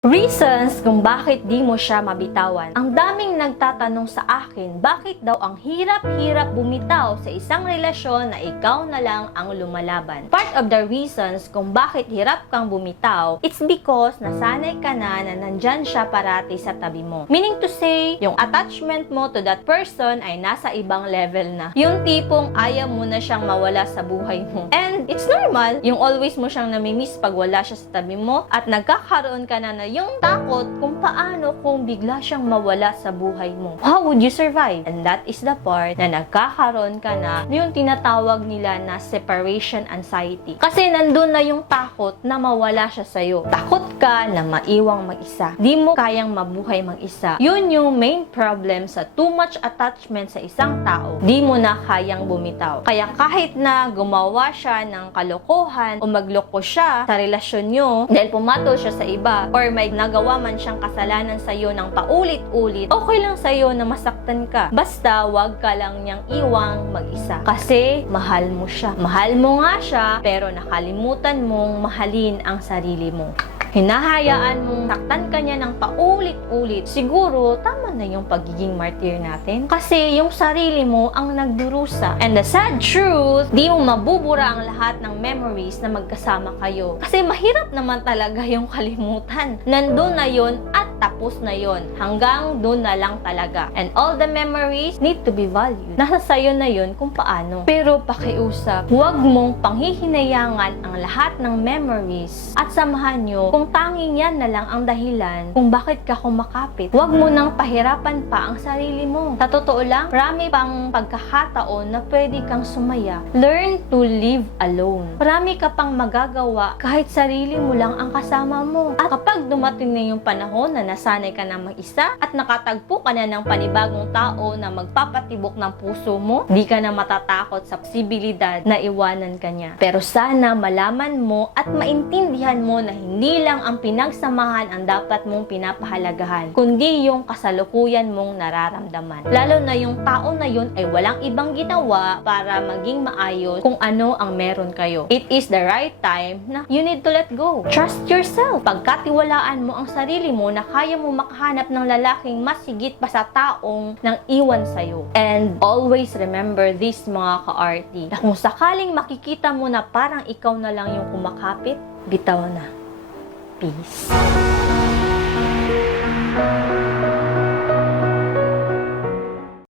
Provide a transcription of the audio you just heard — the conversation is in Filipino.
Reasons kung bakit di mo siya mabitawan. Ang daming nagtatanong sa akin, bakit daw ang hirap-hirap bumitaw sa isang relasyon na ikaw na lang ang lumalaban. Part of the reasons kung bakit hirap kang bumitaw, it's because nasanay ka na nandyan siya parati sa tabi mo. Meaning to say, yung attachment mo to that person ay nasa ibang level na. Yung tipong ayaw mo na siyang mawala sa buhay mo. And it's normal, yung always mo siyang namimiss pag wala siya sa tabi mo at nagkakaroon ka na yung takot kung paano kung bigla siyang mawala sa buhay mo. How would you survive? And that is the part na nagkakaroon ka na yung tinatawag nila na separation anxiety. Kasi nandun na yung takot na mawala siya sa'yo. Takot ka na maiwang mag-isa. Di mo kayang mabuhay mag-isa. Yun yung main problem sa too much attachment sa isang tao. Di mo na kayang bumitaw. Kaya kahit na gumawa siya ng kalokohan o magloko siya sa relasyon nyo dahil pumatol siya sa iba or may nagawa man siyang kasalanan sa'yo ng paulit-ulit, okay lang sa'yo na masaktan ka. Basta wag ka lang niyang iwang mag-isa. Kasi mahal mo siya. Mahal mo nga siya, pero nakalimutan mong mahalin ang sarili mo. Hinahayaan mong taktan ka niya ng paulit-ulit. Siguro, tama na yung pagiging martyr natin. Kasi yung sarili mo ang nagdurusa. And the sad truth, di mo mabubura ang lahat ng memories na magkasama kayo. Kasi mahirap naman talaga yung kalimutan. Nandun na yun at tapos na yun. Hanggang doon na lang talaga. And all the memories need to be valued. Nasa sayo na yun kung paano. Pero pakiusap, huwag mong panghihinayangan ang lahat ng memories at samahan nyo kung tanging yan na lang ang dahilan kung bakit ka kumakapit. Huwag mo nang pahirapan pa ang sarili mo. Sa totoo lang, marami pang pagkakataon na pwede kang sumaya. Learn to live alone. Marami ka pang magagawa kahit sarili mo lang ang kasama mo. At kapag dumating na yung panahon na nasanay ka na mag-isa at nakatagpo ka na ng panibagong tao na magpapatibok ng puso mo, di ka na matatakot sa posibilidad na iwanan ka niya. Pero sana malaman mo at maintindihan mo na hindi lang ang pinagsamahan ang dapat mong pinapahalagahan, kundi yung kasalukuyan mong nararamdaman. Lalo na yung tao na yun ay walang ibang ginawa para maging maayos kung ano ang meron kayo. It is the right time na you need to let go. Trust yourself. Pagkatiwalaan mo ang sarili mo na kaya mo makahanap ng lalaking mas higit pa sa taong nang iwan sa'yo. And always remember this, mga ka-arty, na kung sakaling makikita mo na parang ikaw na lang yung kumakapit, bitaw na. Peace.